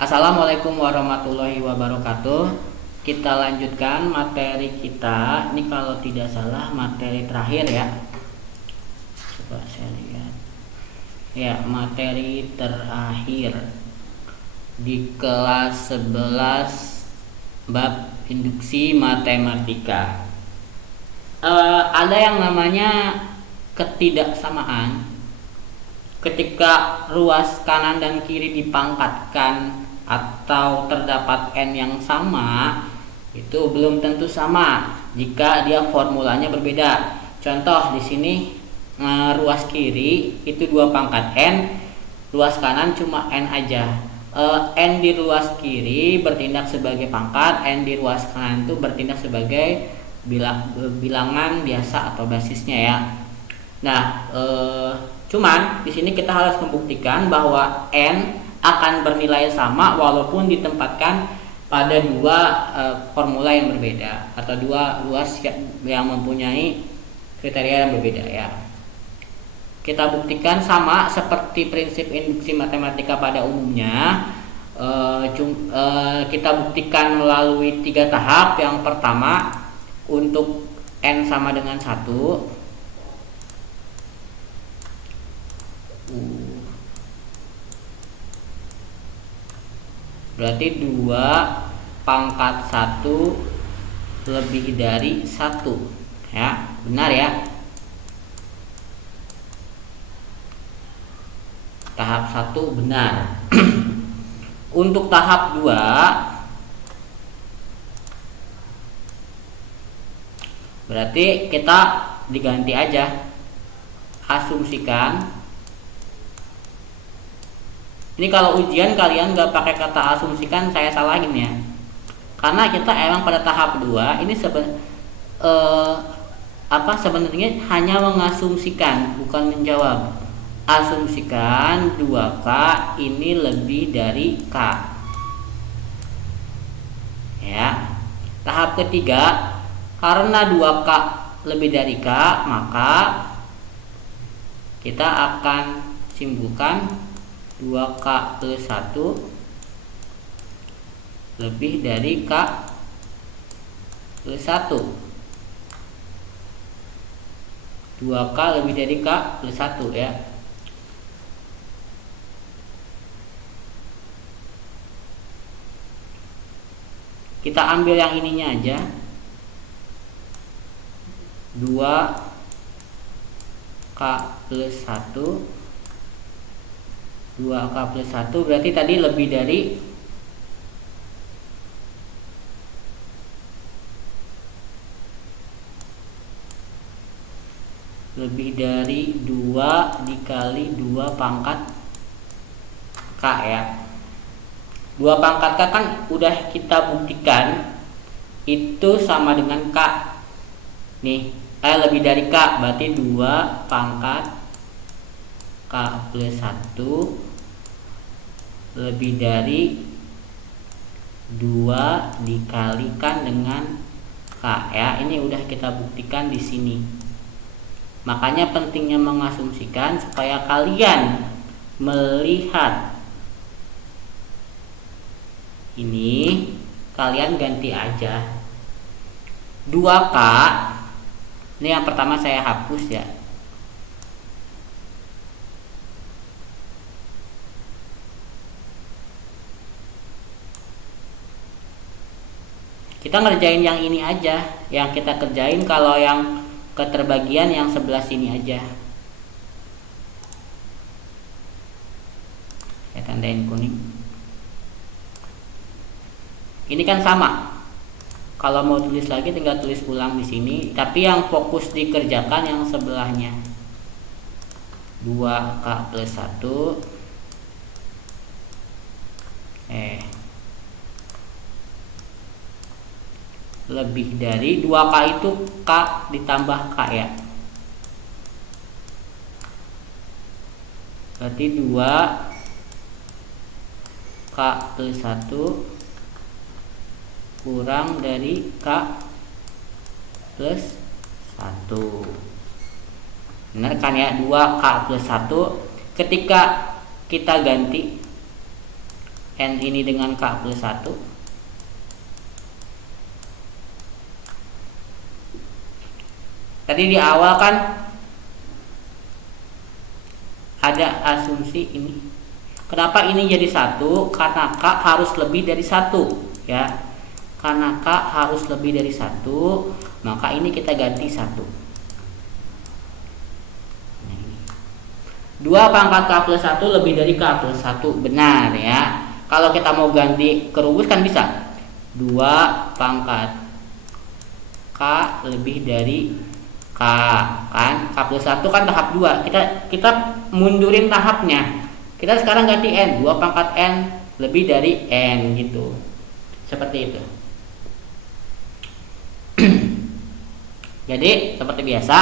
Assalamualaikum warahmatullahi wabarakatuh. Kita lanjutkan materi kita. Ini kalau tidak salah materi terakhir ya. Coba saya lihat. Ya, materi terakhir di kelas 11 bab induksi matematika. Ada yang namanya ketidaksamaan ketika ruas kanan dan kiri dipangkatkan atau terdapat n yang sama, itu belum tentu sama jika dia formulanya berbeda. Contoh di sini ruas kiri itu 2 pangkat n, ruas kanan cuma n aja. N di ruas kiri bertindak sebagai pangkat, n di ruas kanan itu bertindak sebagai bilangan biasa atau basisnya ya. Nah, cuman di sini kita harus membuktikan bahwa n akan bernilai sama walaupun ditempatkan pada dua formula yang berbeda atau dua ruas yang mempunyai kriteria yang berbeda ya. Kita buktikan sama seperti prinsip induksi matematika pada umumnya. Kita buktikan melalui 3 tahap. Yang pertama, untuk n sama dengan 1, berarti 2 pangkat 1 lebih dari 1 ya, benar ya. Tahap 1 benar. Untuk tahap 2, berarti kita diganti aja, asumsikan. Ini kalau ujian kalian gak pakai kata asumsikan, saya salahin ya. Karena kita emang pada tahap 2 ini sebenarnya hanya mengasumsikan, bukan menjawab. Asumsikan 2K ini lebih dari K. Ya. Tahap ketiga, karena 2K lebih dari K, maka kita akan simpulkan 2K plus 1 lebih dari K plus 1. 2K lebih dari K plus 1 ya. Kita ambil yang ininya aja, 2K plus 1, 2K plus 1 berarti tadi lebih dari 2 dikali 2 pangkat K ya. 2 pangkat K kan udah kita buktikan itu sama dengan K nih, lebih dari K, berarti 2 pangkat K plus 1 lebih dari 2 dikalikan dengan K ya. Ini udah kita buktikan di sini. Makanya pentingnya mengasumsikan supaya kalian melihat ini, kalian ganti aja 2K. Ini yang pertama saya hapus ya. Kita ngerjain yang ini aja. Yang kita kerjain kalau yang keterbagian yang sebelah sini aja. Saya tandain kuning. Ini kan sama. Kalau mau tulis lagi tinggal tulis ulang di sini, tapi yang fokus dikerjakan yang sebelahnya. 2K plus 1 lebih dari 2K itu K ditambah K ya. Berarti 2K plus 1 kurang dari K plus 1. Benar kan ya, 2K plus 1 ketika kita ganti N ini dengan K plus 1. Tadi di awal kan ada asumsi ini. Kenapa ini jadi 1? Karena K harus lebih dari 1, ya. Karena K harus lebih dari 1, maka ini kita ganti 1. 2 pangkat K plus 1 lebih dari K plus 1, benar ya. Kalau kita mau ganti ke rumus kan bisa 2 pangkat K lebih dari K, kan K plus 1 kan tahap 2. Kita mundurin tahapnya. Kita sekarang ganti N, 2 pangkat N lebih dari N gitu. Seperti itu. Jadi seperti biasa,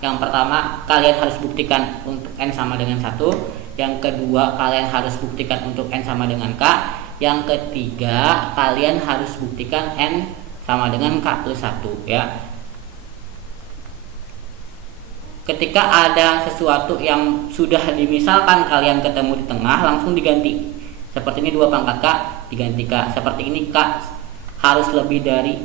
yang pertama kalian harus buktikan untuk N sama dengan 1. Yang kedua kalian harus buktikan untuk N sama dengan K. Yang ketiga kalian harus buktikan N sama dengan K plus 1, ya. Ketika ada sesuatu yang sudah dimisalkan kalian ketemu di tengah, langsung diganti. Seperti ini 2 pangkat K diganti K. Seperti ini K harus lebih dari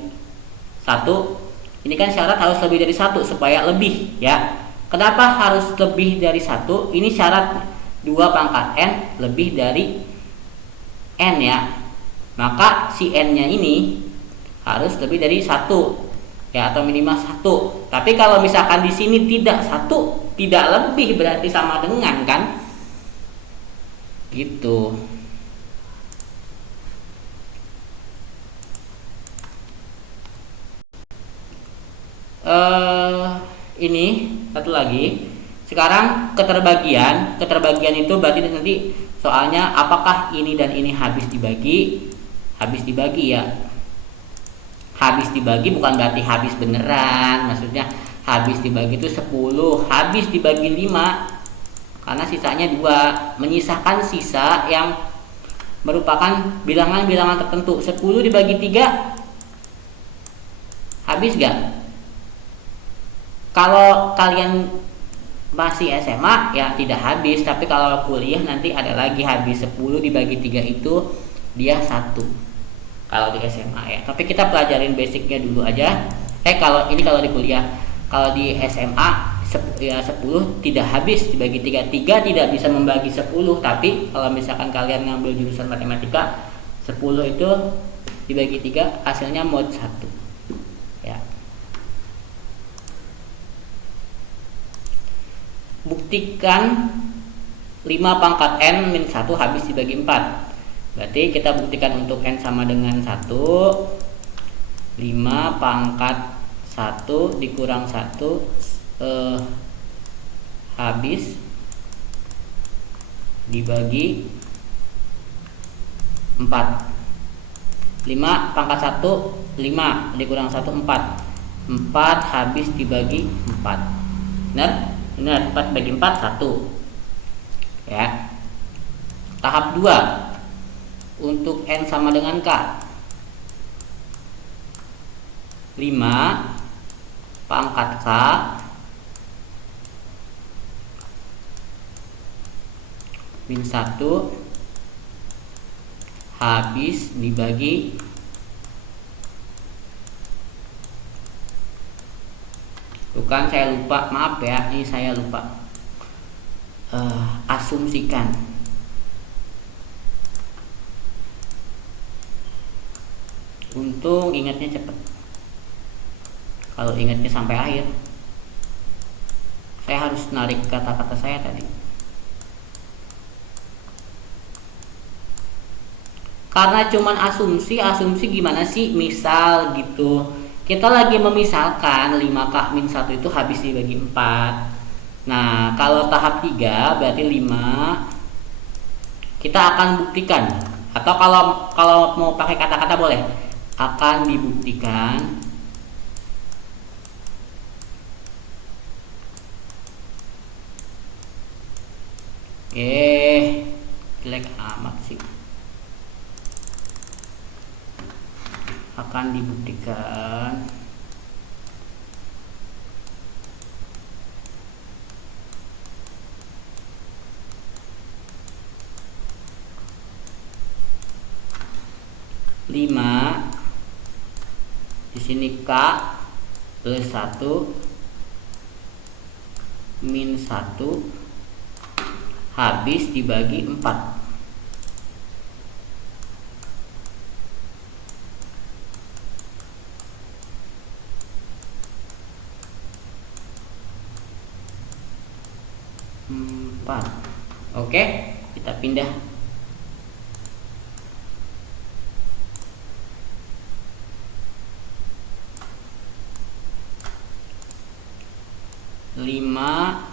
1. Ini kan syarat harus lebih dari 1 supaya lebih, ya. Kenapa harus lebih dari 1? Ini syarat 2 pangkat N lebih dari N, ya. Maka si N-nya ini harus lebih dari 1, ya, atau minimal 1. Tapi kalau misalkan di sini tidak 1, tidak lebih, berarti sama dengan, kan? Gitu. Ini satu lagi. Sekarang keterbagian itu berarti nanti soalnya apakah ini dan ini habis dibagi ya. Habis dibagi bukan berarti habis beneran, maksudnya habis dibagi itu 10, habis dibagi 5 karena sisanya 2, menyisakan sisa yang merupakan bilangan-bilangan tertentu. 10 dibagi 3 habis gak? Kalau kalian masih SMA ya tidak habis, tapi kalau kuliah nanti ada lagi habis. 10 dibagi 3 itu dia 1 kalau di SMA, ya. Tapi kita pelajarin basicnya dulu aja. Kalau di kuliah. Kalau di SMA ya 10 tidak habis dibagi 3. 3 tidak bisa membagi 10, tapi kalau misalkan kalian ngambil jurusan matematika, 10 itu dibagi 3 hasilnya mod 1, ya. Buktikan 5 pangkat N min 1 habis dibagi 4. Berarti kita buktikan untuk N sama dengan 1, 5 pangkat 1 dikurang 1 habis dibagi 4. 5 pangkat 1 5 dikurang 1 4. 4 habis dibagi 4. Benar, 4 bagi 4 1. Ya. Tahap 2 untuk N sama dengan K. 5 pangkat K min 1 habis dibagi 4. Bukan, saya lupa, maaf ya, ini saya lupa asumsikan. Untung ingatnya cepat. Kalau ingatnya sampai akhir, saya harus narik kata-kata saya tadi. Karena cuman asumsi gimana sih? Misal gitu, kita lagi memisalkan 5K min 1 itu habis dibagi 4. Nah, kalau tahap 3 berarti 5 kita akan buktikan, atau kalau mau pakai kata-kata boleh, akan dibuktikan jelek amat sih. Akan dibuktikan 5, di sini K plus 1 min 1 habis dibagi 4. Oke, kita pindah. Lima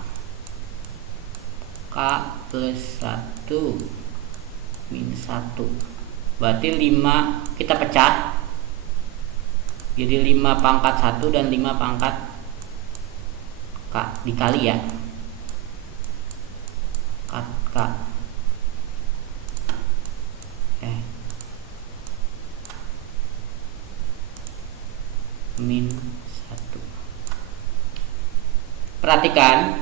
K plus 1 min 1, berarti 5 kita pecah jadi 5 pangkat 1 dan 5 pangkat K dikali ya, K min 1. Perhatikan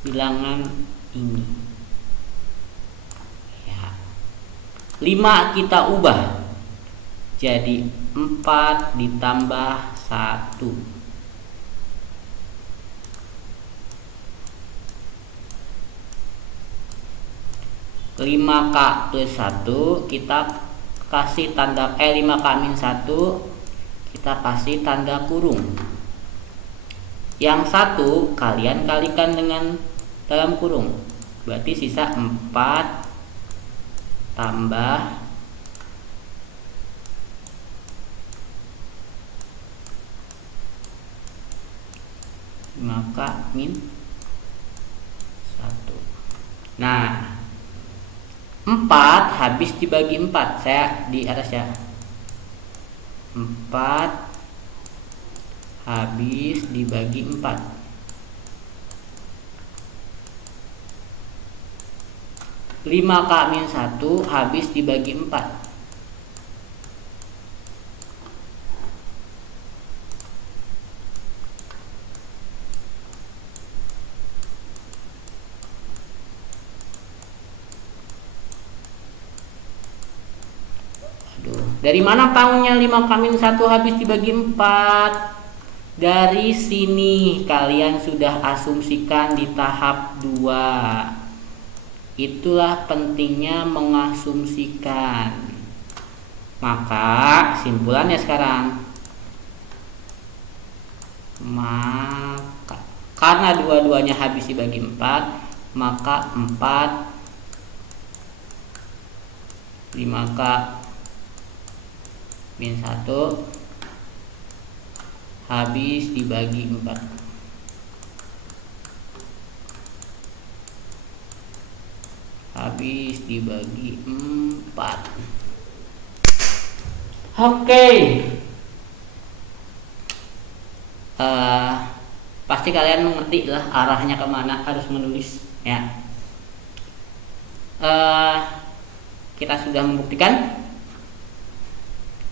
bilangan ini ya. 5 kita ubah jadi 4 ditambah 1. 5K plus 1 kita kasih tanda 5K min 1 kita kasih tanda kurung. Yang 1 kalian kalikan dengan dalam kurung, berarti sisa 4 tambah 5K min 1. Nah, 4 habis dibagi 4, saya di atas ya. 4 habis dibagi 4. 5K min 1 habis dibagi 4. Dari mana tahunya 5K min 1 habis dibagi 4? Dari sini kalian sudah asumsikan di tahap 2. Itulah pentingnya mengasumsikan. Maka simpulannya sekarang, maka karena dua-duanya habis dibagi 4, maka 4 5K min 1 habis dibagi 4. Habis dibagi 4. Oke. Pasti kalian mengerti lah arahnya kemana harus menulis ya. Kita sudah membuktikan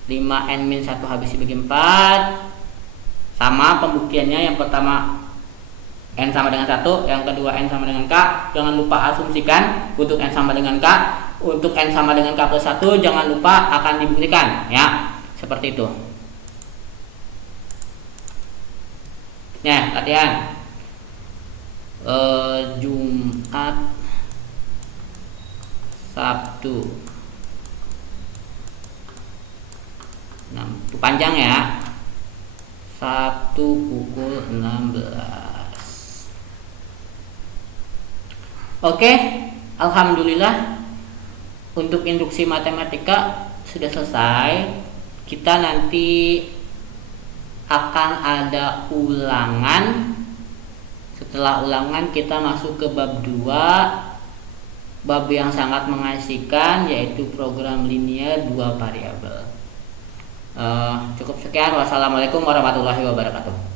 5N min 1 habis dibagi 4. Sama pembuktiannya, yang pertama N sama dengan 1, yang kedua N sama dengan K. Jangan lupa asumsikan untuk N sama dengan K. Untuk N sama dengan K plus 1 jangan lupa akan dibuktikan ya. Seperti itu. Nah, latihan Jumat, Sabtu 6. Itu panjang ya. Sabtu pukul 16. Oke, alhamdulillah untuk induksi matematika sudah selesai. Kita nanti akan ada ulangan. Setelah ulangan kita masuk ke bab 2, bab yang sangat mengasihkan, yaitu program linear 2 variabel. Cukup sekian. Wassalamualaikum warahmatullahi wabarakatuh.